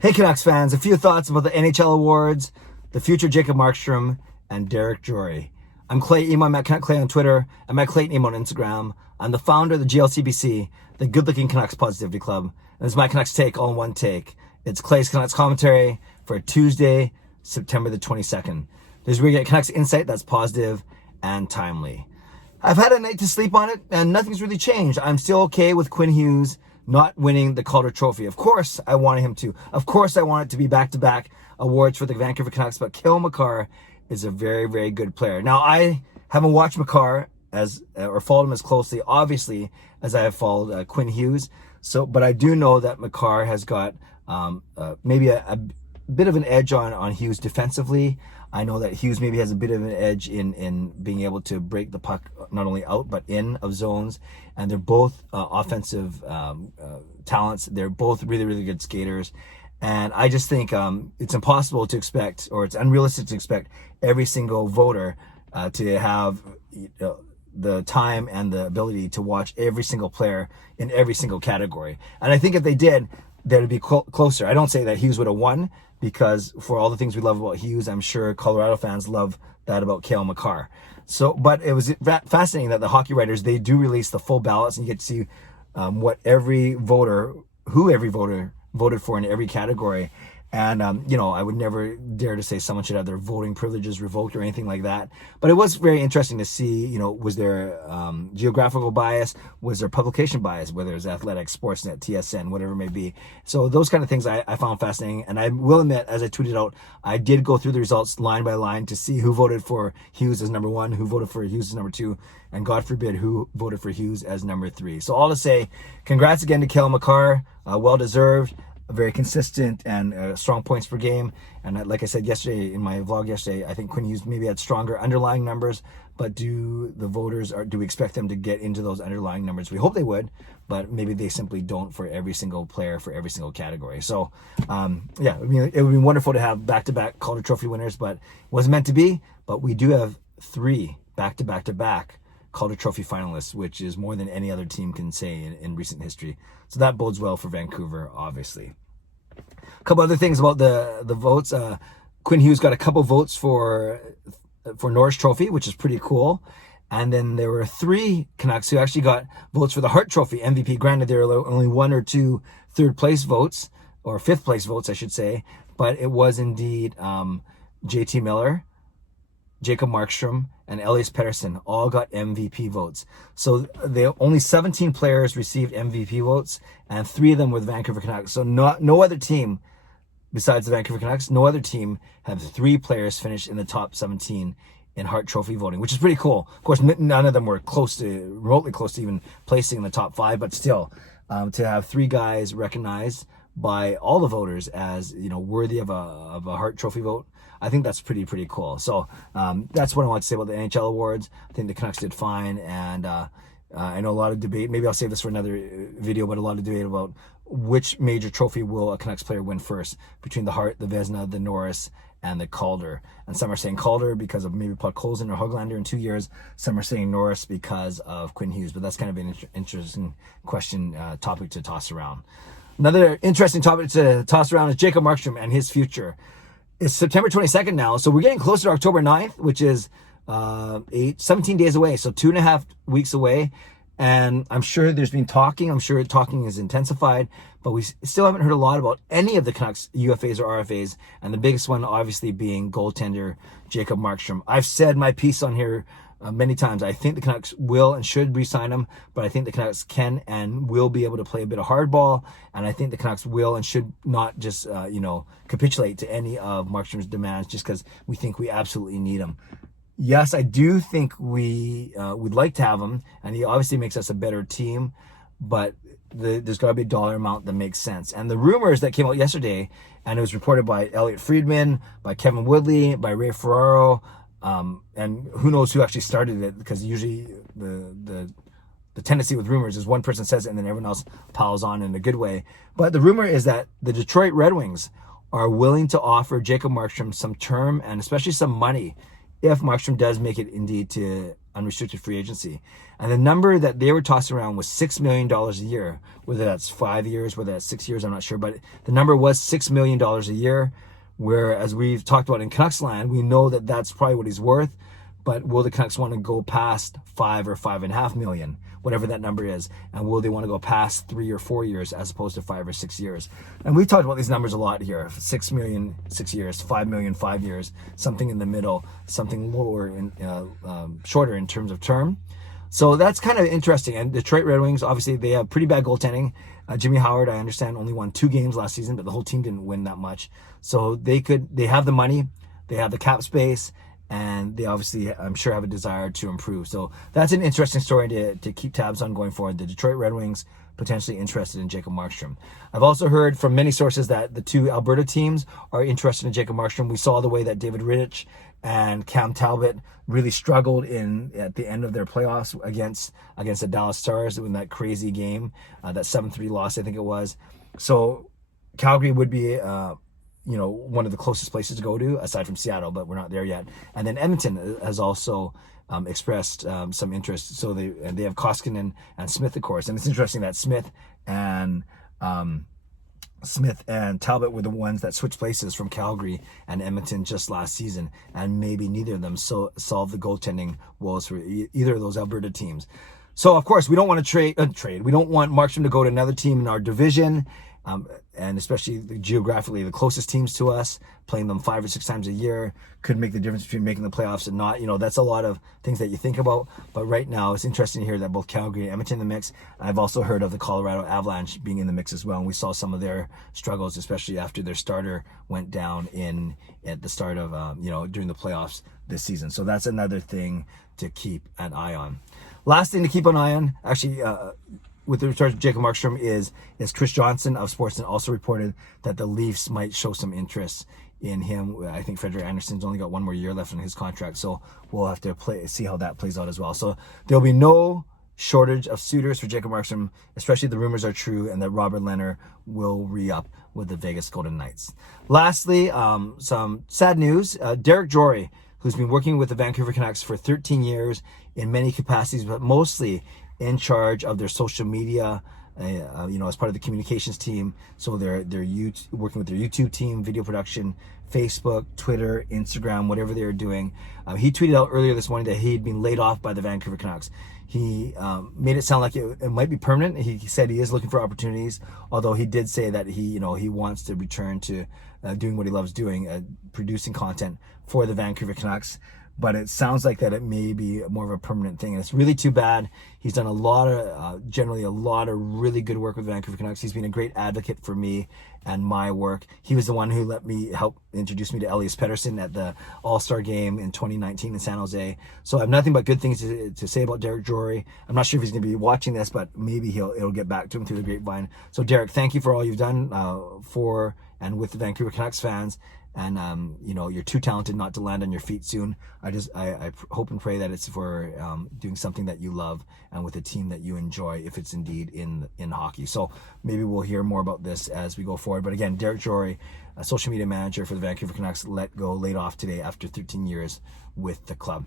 Hey Canucks fans, a few thoughts about the NHL awards, the future Jacob Markstrom, and Derek Jory. I'm Clay Emo. I'm at Canuck Clay on Twitter. I'm at Clayton Emo on Instagram. I'm the founder of the GLCPC, the Good Looking Canucks Positivity Club. And this is my Canucks take, all in one take. It's Clay's Canucks commentary for Tuesday, September the 22nd. This is where you get Canucks insight that's positive and timely. I've had a night to sleep on it, and nothing's really changed. I'm still okay with Quinn Hughes not winning the Calder Trophy. Of course, I wanted him to. Of course, I want it to be back-to-back awards for the Vancouver Canucks, but Cale Makar is a very, very good player. Now, I haven't watched Makar or followed him as closely, obviously, as I have followed Quinn Hughes. But I do know that Makar has got maybe a bit of an edge on Hughes defensively. I know that Hughes maybe has a bit of an edge in being able to break the puck not only out but in of zones, and they're both offensive talents. They're both really, really good skaters, and I just think it's impossible to expect, or it's unrealistic to expect every single voter to have the time and the ability to watch every single player in every single category. And I think if they did, that'd be closer. I don't say that Hughes would have won, because for all the things we love about Hughes, I'm sure Colorado fans love that about Cale Makar. But it was fascinating that the hockey writers, they do release the full ballots, and you get to see who every voter voted for in every category. And, I would never dare to say someone should have their voting privileges revoked or anything like that. But it was very interesting to see, was there geographical bias? Was there publication bias, whether it's Athletic, Sportsnet, TSN, whatever it may be? So those kind of things I found fascinating. And I will admit, as I tweeted out, I did go through the results line by line to see who voted for Hughes as number one, who voted for Hughes as number two, and God forbid who voted for Hughes as number three. So all to say, congrats again to Cale Makar, well-deserved. Very consistent and strong points per game. And like I said yesterday in my vlog yesterday, I think Quinn Hughes maybe had stronger underlying numbers, but do we expect them to get into those underlying numbers? We hope they would, but maybe they simply don't for every single player, for every single category. So it would be wonderful to have back-to-back Calder Trophy winners, but it wasn't meant to be. But we do have 3 back-to-back-to-back Calder Trophy finalists, which is more than any other team can say in recent history. So that bodes well for Vancouver, obviously. A couple other things about the votes. Quinn Hughes got a couple votes for Norris Trophy, which is pretty cool. And then there were 3 Canucks who actually got votes for the Hart Trophy MVP. Granted, there were only 1 or 2 third-place votes, or fifth-place votes, I should say. But it was indeed JT Miller, Jacob Markstrom, and Elias Pettersson all got MVP votes. So only 17 players received MVP votes, and 3 of them were the Vancouver Canucks. So no other team besides the Vancouver Canucks, no other team have 3 players finish in the top 17 in Hart Trophy voting, which is pretty cool. Of course, none of them were remotely close to even placing in the top 5, but still, to have 3 guys recognized by all the voters as worthy of a Hart Trophy vote, I think that's pretty cool. So that's what I want to say about the NHL awards. I think the Canucks did fine, and I know a lot of debate. Maybe I'll save this for another video, but a lot of debate about which major trophy will a Canucks player win first, between the Hart, the Vezina, the Norris, and the Calder. And some are saying Calder because of maybe Podkolzin or Höglander in 2 years. Some are saying Norris because of Quinn Hughes. But that's kind of an interesting topic to toss around. Another interesting topic to toss around is Jacob Markstrom and his future. It's September 22nd now, so we're getting closer to October 9th, which is 17 days away, so 2.5 weeks away. And I'm sure there's been talking. I'm sure talking is intensified, but we still haven't heard a lot about any of the Canucks UFAs or RFAs, and the biggest one obviously being goaltender Jacob Markstrom. I've said my piece on here many times. I think the Canucks will and should re-sign him, but I think the Canucks can and will be able to play a bit of hardball, and I think the Canucks will and should not just capitulate to any of Markstrom's demands just because we think we absolutely need him. Yes, I do think we would like to have him, and he obviously makes us a better team, but there's got to be a dollar amount that makes sense. And the rumors that came out yesterday, and it was reported by Elliot Friedman, by Kevin Woodley, by Ray Ferraro, and who knows who actually started it, because usually the tendency with rumors is one person says it and then everyone else piles on in a good way. But the rumor is that the Detroit Red Wings are willing to offer Jacob Markstrom some term and especially some money if Markstrom does make it indeed to unrestricted free agency. And the number that they were tossing around was $6 million a year, whether that's 5 years, whether that's 6 years, I'm not sure, but the number was $6 million a year, where, as we've talked about in Canucks land, we know that that's probably what he's worth. But will the Canucks want to go past 5 or 5.5 million, whatever that number is? And will they want to go past 3 or 4 years as opposed to 5 or 6 years? And we've talked about these numbers a lot here. 6 million, 6 years, 5 million, 5 years, something in the middle, something lower, shorter in terms of term. So that's kind of interesting. And Detroit Red Wings, obviously, they have pretty bad goaltending. Jimmy Howard, I understand, only won 2 games last season, but the whole team didn't win that much. So they have the money, they have the cap space, and they obviously, I'm sure, have a desire to improve. So that's an interesting story to keep tabs on going forward. The Detroit Red Wings potentially interested in Jacob Markstrom. I've also heard from many sources that the 2 Alberta teams are interested in Jacob Markstrom. We saw the way that David Rittich and Cam Talbot really struggled at the end of their playoffs against the Dallas Stars in that crazy game, that 7-3 loss, I think it was. So Calgary would be one of the closest places to go to, aside from Seattle, but we're not there yet. And then Edmonton has also expressed some interest. So they have Koskinen and Smith, of course. And it's interesting that Smith and Talbot were the ones that switched places from Calgary and Edmonton just last season, and maybe neither of them solved the goaltending woes for either of those Alberta teams. So, of course, we don't want to trade. We don't want Markstrom to go to another team in our division. And especially geographically, the closest teams to us, playing them 5 or 6 times a year could make the difference between making the playoffs and not. That's a lot of things that you think about. But right now, it's interesting to hear that both Calgary and Edmonton in the mix. I've also heard of the Colorado Avalanche being in the mix as well. And we saw some of their struggles, especially after their starter went down at the start of, during the playoffs this season. So that's another thing to keep an eye on. Last thing to keep an eye on, actually, with regard to Jacob Markstrom, is Chris Johnson of Sportsnet also reported that the Leafs might show some interest in him. I think Frederik Andersen's only got 1 more year left on his contract, so we'll have to see how that plays out as well. So there'll be no shortage of suitors for Jacob Markstrom, especially if the rumors are true and that Robert Lehner will re-up with the Vegas Golden Knights. Lastly, some sad news. Derek Jory, who's been working with the Vancouver Canucks for 13 years in many capacities, but mostly in charge of their social media, as part of the communications team. So they're working with their YouTube team, video production, Facebook, Twitter, Instagram, whatever they're doing. He tweeted out earlier this morning that he had been laid off by the Vancouver Canucks. He made it sound like it might be permanent. He said he is looking for opportunities, although he did say that he wants to return to doing what he loves doing, producing content for the Vancouver Canucks. But it sounds like that it may be more of a permanent thing. And it's really too bad. He's done generally a lot of really good work with Vancouver Canucks. He's been a great advocate for me and my work. He was the one who help introduce me to Elias Pettersson at the All-Star game in 2019 in San Jose. So I have nothing but good things to say about Derek Jory. I'm not sure if he's going to be watching this, but maybe it'll get back to him through the grapevine. So Derek, thank you for all you've done for and with the Vancouver Canucks fans. And, you're too talented not to land on your feet soon. I hope and pray that it's for doing something that you love and with a team that you enjoy, if it's indeed in hockey. So maybe we'll hear more about this as we go forward. But again, Derek Jory, a social media manager for the Vancouver Canucks, laid off today after 13 years with the club.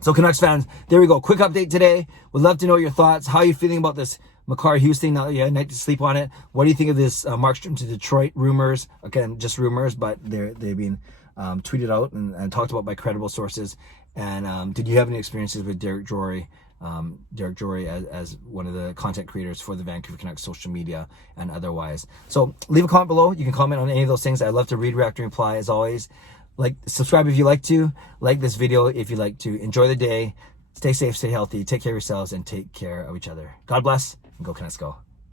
So Canucks fans, there we go. Quick update today. Would love to know your thoughts. How are you feeling about this Makar Hughes thing? Now that you had a night to sleep on it. What do you think of this Markstrom to Detroit rumors? Again, just rumors, but they've been tweeted out and talked about by credible sources. And did you have any experiences with Derek Jory? Derek Jory as one of the content creators for the Vancouver Canucks social media and otherwise. So leave a comment below. You can comment on any of those things. I'd love to read, react, and reply as always. Subscribe if you like to. Like this video if you like to. Enjoy the day. Stay safe, stay healthy. Take care of yourselves and take care of each other. God bless and go Canucks go.